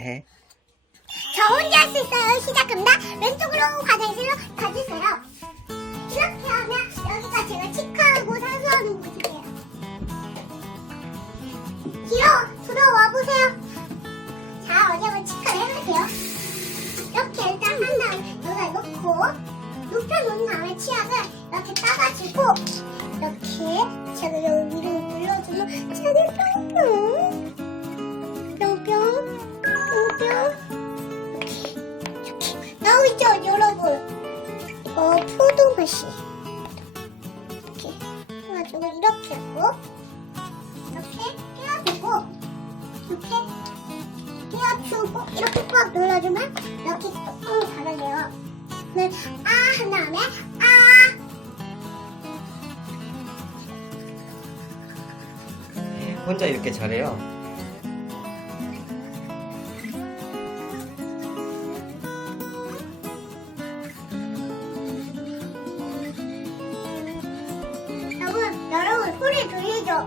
해. 저 혼자 할 수 있어요. 시작합니다. 왼쪽으로 화장실로 가주세요. 이렇게 하면 여기가 제가 치과하고 산소하는 곳이에요. 뒤로 돌아와 보세요. 자, 어제는 치과를 해볼게요. 이렇게 일단 한 다음에 여기다 놓고 눕혀놓은 다음에 치약을 이렇게 따가지고 이렇게 제가 여기 위로 눌러주면 뿅뿅 뿅뿅 나오죠 여러분 이거 포도 맛이 이렇게 해가지고 이렇게 하고 이렇게 떼어주고 이렇게 떼어주고 이렇게 꽉 눌러주면 이렇게 뚜껑이 그다음에 아한 다음에 아 혼자 이렇게 잘해요.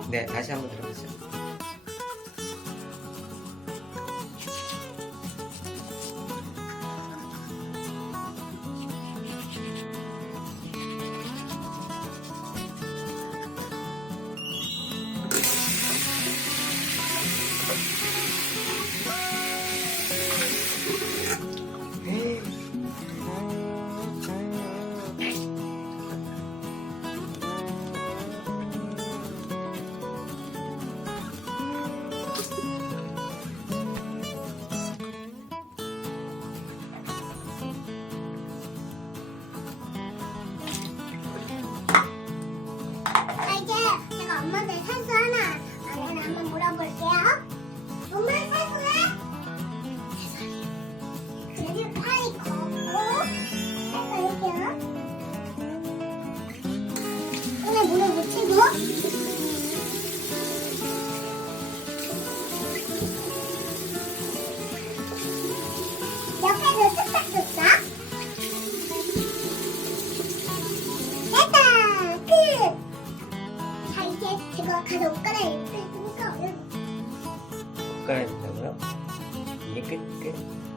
네, 다시 한번 들어보세요. 엄마한테 산수 하나 안 하나 한번 물어볼게요. 엄마 산수 이제 제가 가서 옷 갈아입을 테니까 옷 갈아입는다고요? 이게 끝, 끝.